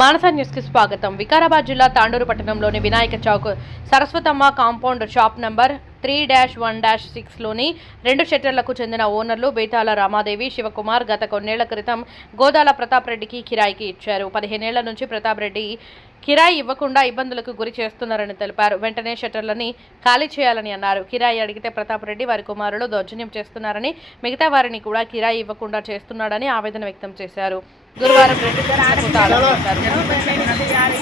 మానస న్యూస్కి స్వాగతం. వికారాబాద్ జిల్లా తాండూరు పట్టణంలోని Vinayaka Chowk Saraswatamma compound shop number three dash one dash సిక్స్లోని రెండు షట్టర్లకు చెందిన ఓనర్లు బేతాల రామాదేవి శివకుమార్ గత కొన్నేళ్ళ క్రితం గోదాల ప్రతాప్ రెడ్డికి కిరాయికి ఇచ్చారు. పదిహేనేళ్ళ నుంచి ప్రతాప్ రెడ్డి కిరాయి ఇవ్వకుండా ఇబ్బందులకు గురి చేస్తున్నారని తెలిపారు. వెంటనే షట్టర్లని ఖాళీ చేయాలని అన్నారు. కిరాయి అడిగితే ప్రతాప్ రెడ్డి వారి కుమారులు దౌర్జన్యం చేస్తున్నారని మిగతా వారిని కూడా కిరాయి ఇవ్వకుండా చేస్తున్నాడని ఆవేదన వ్యక్తం చేశారు. గురువారం రెండు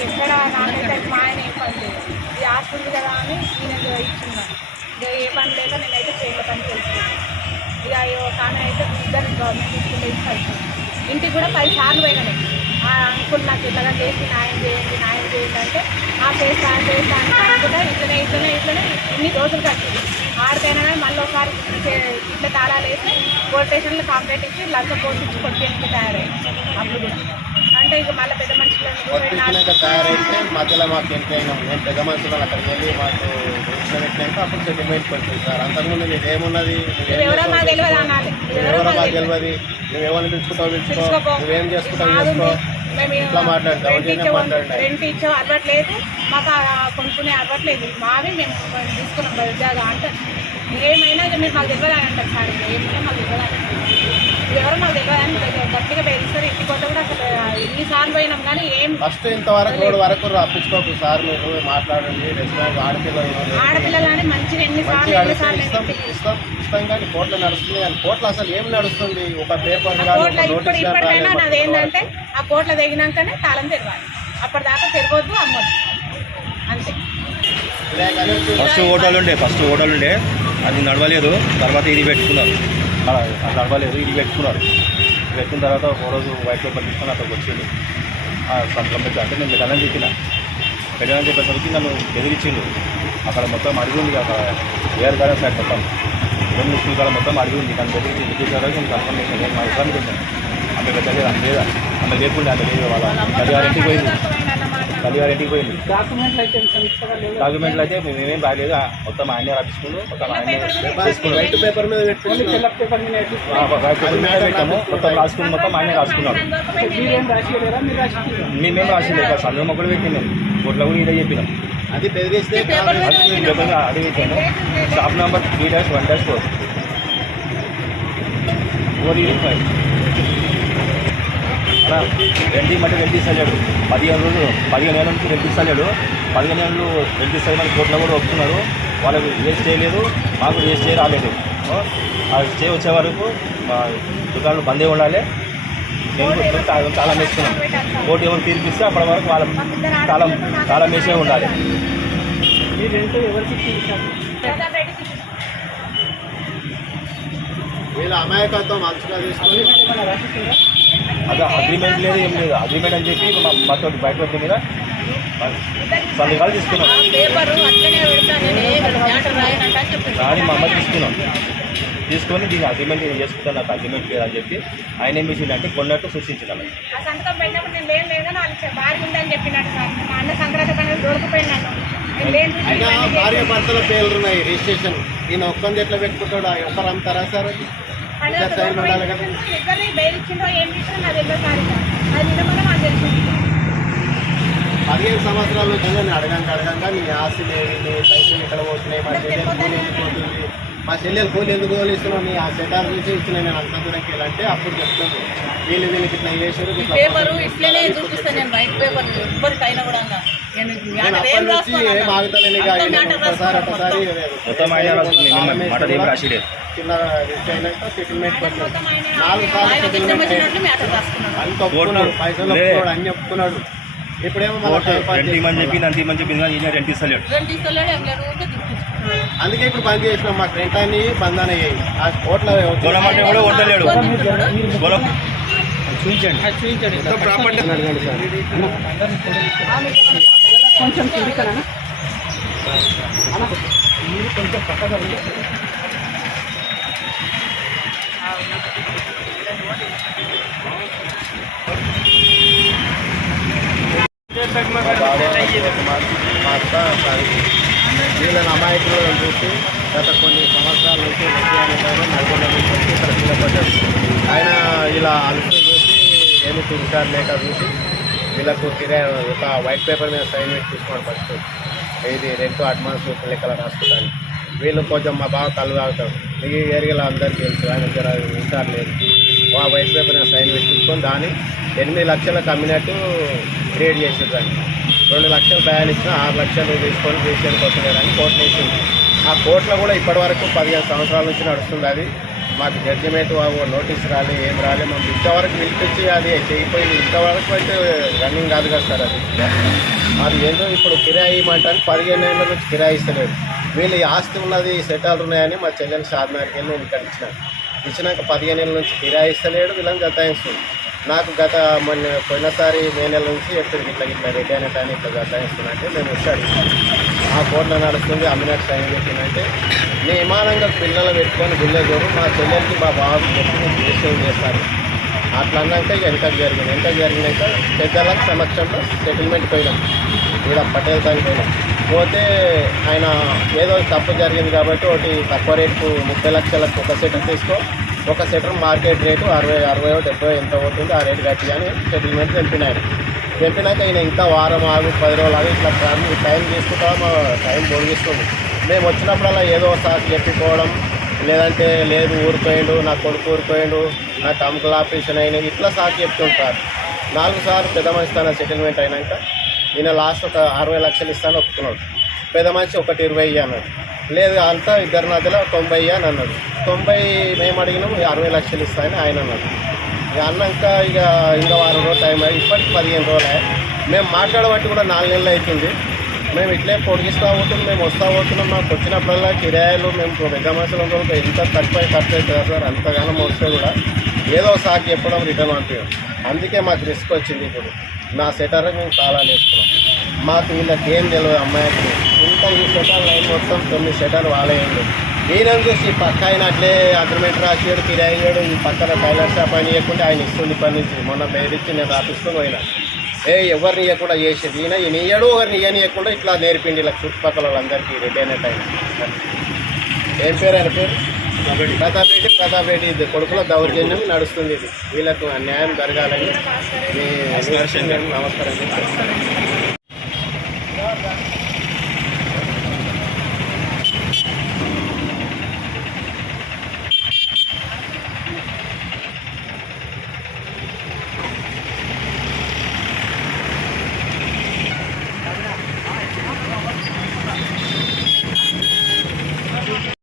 ఎక్కడ మా ఆయన ఏం పని లేదు. ఇది ఆస్తుంది కదా అని నేను ఇచ్చున్నాను ఇక ఏ పని లేక నేనైతే చేయాల పనికి వెళ్తున్నాను ఇక ఒక అయితే ఇద్దరు గవర్నమెంట్ స్కూల్లో ఇంటికి కూడా పది సార్లు పోయినా అంకుల్ నాకు ఇట్లాగా చేసి న్యాయం చేయండి న్యాయం చేయండి అంటే ఆ చేస్తా చేస్తా అనుకుంటా ఇట్లనే ఇట్లనే ఇట్లనే ఇన్ని రోజులు కట్టింది ఆడికైనా కానీ మళ్ళీ ఒకసారి ఇట్లా తాళాలు వేసి పోలీస్ స్టేషన్లో కంప్లైంట్ ఇచ్చి లంచం పోషించి కొట్టేందుకు తయారయ్యింది అప్పుడు కూడా. అంటే ఇక మళ్ళీ పెద్ద కొట్టించినాక తయారైతే మధ్యలో మాకు ఎంట్రీ అయినాం పెద్ద మనుషులు అక్కడికి వెళ్ళి మాకు పెట్టినాక అప్పుడు సెటిల్మెంట్ వచ్చింది సార్. అంతకుముందు నీకు ఏమున్నది? ఎవరో మాకు తెలియదు అనాలి ఎవరో ఎవరో మాకు మాకు తెలియదు తెలియదు నువ్వు ఎవరిని పిలుచుకుంటావు పిలుచుకో. నువ్వేం చేసుకుంటావు చేసుకో. మేము ఇట్లా మాట్లాడతాం రెంట్ మాట్లాడతాం రెంట్ అలవాట్లేదు మాకు కొనుక్కునే అలవాట్లేదు మావి మేము తీసుకున్నాం బజాగా అంటే. ఏమైనా మీరు మాకు తెలియదు అని అంటారు సార్. ఏమైనా మాకు తెలియదు అని ఎవరో మాకు తెలియదు అని గట్టిగా బెదిరిస్తారు ఇంటికి కొత్త కూడా అసలు పోయినాం కానీ ఏం ఫస్ట్ ఇంతవరకు రోడ్డు వరకు రప్పించుకోకు సార్ మీరు మాట్లాడండి రెస్పాన్స్ ఆడపిల్లలు ఆడపిల్లలు అని మంచిగా ఇస్తాం ఇస్తాం ఇస్తాం కానీ కోర్టులో నడుస్తుంది కానీ కోర్టులో అసలు ఏం నడుస్తుంది? ఒక పేపర్ ఇప్పుడు ఇప్పటికైనా కానీ నాది ఏంటంటే ఆ కోట్ల తెగినాకనే తాళం తెరవాలి. అప్పటిదాకా తిరగొద్దు అమ్మొద్దు. అంతే. ఫస్ట్ హోటల్ ఉండే ఫస్ట్ హోటల్ ఉండే. అది నడవలేదు. తర్వాత ఇది పెట్టుకున్నారు. అలా అది నడవలేదు ఇది పెట్టుకున్నారు. పెట్టిన తర్వాత ఒక రోజు వైట్ పేపర్ తీసుకొని అక్కడికి వచ్చిండు. కంప్లీట్ అంటే నేను పెట్టాలని చెప్పిన. పెట్టాలని చెప్పేసరికి నన్ను బెదిరించిండు. అక్కడ మొత్తం అడిగి ఉంది అక్కడ ఏఆర్ గార్డెన్ సైడ్ మొత్తం. రెండు స్కూల్ కాడ మొత్తం అడిగి ఉంది. కానీ బెదిరించి ఎందుకు చేశారో నేను కన్ఫర్మ్ చేశాను. నేను మా ఇబ్బంది పెట్టాను ఆమె పెట్టలేదు ఆమె లేదా ఆమె లేకుండే ఆమె లేదు వాళ్ళ తల్లిగారి ఇంటికి పోయింది తల్లిగారి ఇంటికి పోయింది డాక్యుమెంట్లు అయితే మేమేం రాలేదు ఆ మొత్తం ఆయనే రాపించుకుంటూ మొత్తం ఆయనే చేసుకున్నాం వైట్ పేపర్ మీద పెట్టుకుని వైట్ పేపర్ మీద పెట్టాము మొత్తం రాసుకుని మొత్తం ఆయనే రాసుకున్నాడు మేమేం రాసింది సంఘం ఒకటి పెట్టి మేము కోట్లో కూడా ఇదే చెప్పినాం అది బెదిరిస్తే అది paper అడిగిపోయాను shop number three dash one dash four four year five కదా? రెంట్ మళ్ళీ రెంట్ పదిహేను రోజులు పదిహేను ఏళ్ళ నుంచి రెంట్ పదిహేను ఏళ్ళు రెంట్ మన కోర్టులో కూడా ఒప్పుకున్నారు. వాళ్ళకి ఏ స్టే లేదు మాకు ఏ స్టే రాలేదు. ఆ స్టే వచ్చే వరకు మా దుకాణాలు బందే ఉండాలి. నేను కూడా తా- తాళం వేసుకున్నాం. కోర్టు ఎవరు తీర్పిస్తే అప్పటి వరకు వాళ్ళ తాళం తాళం వేసే ఉండాలి. వీళ్ళ అమాయకత్వం మంచిగా తీసుకొని అది అగ్రిమెంట్ లేదు ఏం లేదు. అగ్రిమెంట్ అని చెప్పి మా మాతో బయట వ్యక్తి మీద సంతకాలు తీసుకున్నాం. అని రాని మా అమ్మ తీసుకున్నాం. తీసుకొని దీన్ని అగ్రిమెంట్ నేను చేసుకుంటాను నాకు అగ్రిమెంట్ లేదని చెప్పి ఆయన ఏం చేసిండు అంటే కొన్నట్టు అయినా భార్య భర్తల పేర్లు ఉన్నాయి రిజిస్ట్రేషన్. ఈయన ఒక్కంది ఎట్లా పెట్టుకుంటాడు ఒకరు అమ్ముతారా సార్? ఇద్దరు ఉండాలి కదా. పదిహేను సంవత్సరాల నుంచి నేను అడగంగా అడగంగా నీ ఆస్తి లేదు నీ పైసలు ఎక్కడ పోతున్నాయి మా చెల్లెలు కూలి ఎందుకు పోతుంది. మా చెల్లెలు కూలి ఎందుకు పోలిస్తున్నావు నీ ఆ సెటార్ నుంచి ఇచ్చిన నేను అంత దూరంకి వెళ్ళంటే అప్పుడు చెప్తాను. వీళ్ళు వీళ్ళకి ఇట్లా చేశారు పేపరు. ఇట్లనే చూపిస్తాను నేను వైట్ పేపర్ ఎవ్వరికైనా కూడా అంతా చిన్న రిచ్ అయినాక సెటిల్మెంట్ నాలుగు సార్లు సెటిల్మెంట్ అంత. పైసలు అన్ని ఒప్పుకున్నాడు. ఇప్పుడేమో రెంట్ ఇమ్మని చెప్పి. నంత ఇమ్మని చెప్పింది కానీ ఈయన రెంట్ ఇస్తలేడు. అందుకే ఇప్పుడు బంద్ చేసినాం. మాకు రెంట్ అని బంద్ అయ్యాయి ఆ కోట్ల కూడా ఉండలేడు కొనం ప్రాపర్టీ? కొంచెం సార్ మీరు కొంచెం పక్కగా మా అత్త వీళ్ళని అమాయకులను చూసి గత కొన్ని సంవత్సరాల నుంచి వ్యక్తి నల్గొండ నుంచి ఇక్కడ ఆయన ఇలా అలసి చూసి ఏమి చూసారు లేక చూసి వీళ్ళకు కిరాయి ఒక వైట్ పేపర్ మీద సైన్ పెట్టి తీసుకోండి ఫస్ట్ ఇది రెంట్ అడ్వాన్స్ లెక్కల రాసుకుంటాను వీళ్ళు కొంచెం మా బావ కళ్ళు తాగుతాడు ఈ ఏరియాలో అందరికీ తెలుసు ఆయన దగ్గర ఉంటారు లేదు. ఆ వైట్ పేపర్ మీద సైన్ పెట్టి తీసుకొని దాన్ని ఎనిమిది లక్షలకు అమ్మినట్టు క్రియేట్ చేసేదాన్ని రెండు లక్షలు బ్యాన్ ఇచ్చిన ఆరు లక్షలు తీసుకొని చేసేందుకు వస్తున్నారని కోర్టు వేసింది ఆ కోర్టులో కూడా ఇప్పటివరకు పదిహేను సంవత్సరాల నుంచి నడుస్తుంది అది. మాకు జడ్జిమెంట్ నోటీస్ రాలే ఏం రాలే. మేము ఇంతవరకు పిలిపించి అది చేయిపోయింది. ఇంతవరకు అయితే రన్నింగ్ కాదు కదా సార్ అది. అది ఏంటో ఇప్పుడు కిరాయి ఇవ్వమంటాను పదిహేను ఏళ్ళ నుంచి కిరాయి ఇస్తలేదు. వీళ్ళు ఆస్తి ఉన్నది సెటాలు ఉన్నాయని మా చెల్లెలు సాధనానికి వెళ్ళి నేను ఇక్కడ ఇచ్చినాను ఇచ్చినాక పదిహేను ఏళ్ళ నుంచి కిరాయి ఇస్తలేడు వీళ్ళని గతాయిస్తుంది నాకు గత మొన్న పోయినసారి మే నెల నుంచి ఎప్పుడు ఇట్లా ఇట్లా రెడ్డి అనే కానీ ఇట్లా గతాయిస్తున్నట్టే నేను వచ్చాడు ఆ కోర్టులో నడుస్తుంది అమ్మినట్టు సైన్ చేసిందంటే నేను విమానంగా పిల్లలు పెట్టుకొని గుళ్ళేదోరు మా చెల్లెలకి మా బాబు చెప్పి నేను అట్లా అన్నాక ఎంత జరిగింది. ఎంత జరిగినాక పెద్దల సమక్షంలో సెటిల్మెంట్ పోయినాం. ఇక్కడ పటేల్ దానికి పోయినాం. పోతే ఆయన ఏదో తప్పు జరిగింది కాబట్టి ఒకటి తక్కువ రేటుకు ముప్పై లక్షలకు ఒక సెటర్ తీసుకో ఒక సెటర్ మార్కెట్ రేటు అరవై అరవై డెబ్బై ఎంత అవుతుంది ఆ రేటు కట్టి అని సెటిల్మెంట్ తెలిపినాయి చెప్పినాక ఈయన ఇంకా వారం ఆగు పది రోజులు ఆగు ఇట్లా ప్రాబ్లం టైం తీసుకుంటా మా టైం పొడిగిస్తుంది మేము వచ్చినప్పుడల్లా ఏదో ఒకసారి చెప్పిపోవడం లేదంటే లేదు ఊరిపోయిండు నా కొడుకు ఊరిపోయిండు నాకు అమ్ముకల ఆపరేషన్ అయినవి ఇట్లా సార్ చెప్తుంటారు. నాలుగు సార్లు పెద్ద మనిషి తన సెటిల్మెంట్ అయినాక ఈయన లాస్ట్ ఒక అరవై లక్షలు ఇస్తాను ఒప్పుకున్నాడు. పెద్ద మనిషి ఒకటి ఇరవై అన్నాడు. లేదు అంతా ఇద్దరి మధ్యలో తొంభై అని అన్నాడు. తొంభై మేము అడిగినాం అరవై లక్షలు ఇస్తాయని ఆయన అన్నాడు. అన్నాక ఇక ఇంకా వారం రోజులు టైం అయ్యి ఇప్పటికి పదిహేను రోజులే మేము మాట్లాడబట్టి కూడా నాలుగు నెలలు అవుతుంది మేము ఇట్లే పొడిగిస్తూ పోతున్నాం మేము వస్తూ పోతున్నాం. మాకు వచ్చినప్పుడల్లా కిరాయిలు మేము పెద్ద మనుషులు ఎంత తక్కువ ఖర్చు అవుతుంది సార్ అంతగానం వస్తే కూడా ఏదో సాకి చెప్పడం రిటర్న్ పంపించాం అందుకే మాకు రిస్క్ వచ్చింది ఇప్పుడు. నా సెటర్ మేము చాలా వేసుకున్నాం మాకు వీళ్ళకి ఏం తెలియదు అమ్మాయికి ఇంత ఈ సెటర్ లైన్ మొత్తం తొమ్మిది సెటర్ వాళ్ళేయండి ఈయన చూసి ఈ పక్క ఆయన అట్లే అగ్రిమెంట్ రాసాడు కిరాయి ఇయ్యాడు ఈ పక్కన టైలర్ షాప్ అని ఇవ్వకుంటే ఆయన ఇస్తుంది పని నుంచి. మొన్న బయటిచ్చి నేను రాపిసుకొని పోయినా. ఏ ఎవరిని ఇవ్వకుండా చేసేది? ఈయన ఈయన ఇయ్యడు ఎవరిని ఇయ్యని ఇవ్వకుండా ఇట్లా నేర్పిండి ఇలా చుట్టుపక్కల వాళ్ళందరికీ రెడీ అయిన టైం. ఏం పేరు ఆయన పేరు? ప్రతాప్ రెడ్డి ప్రతాప్ రెడ్డి ఇది కొడుకుల దౌర్జన్యం నడుస్తుంది ఇది. వీళ్ళకు న్యాయం జరగాలని మీ నమస్కారం.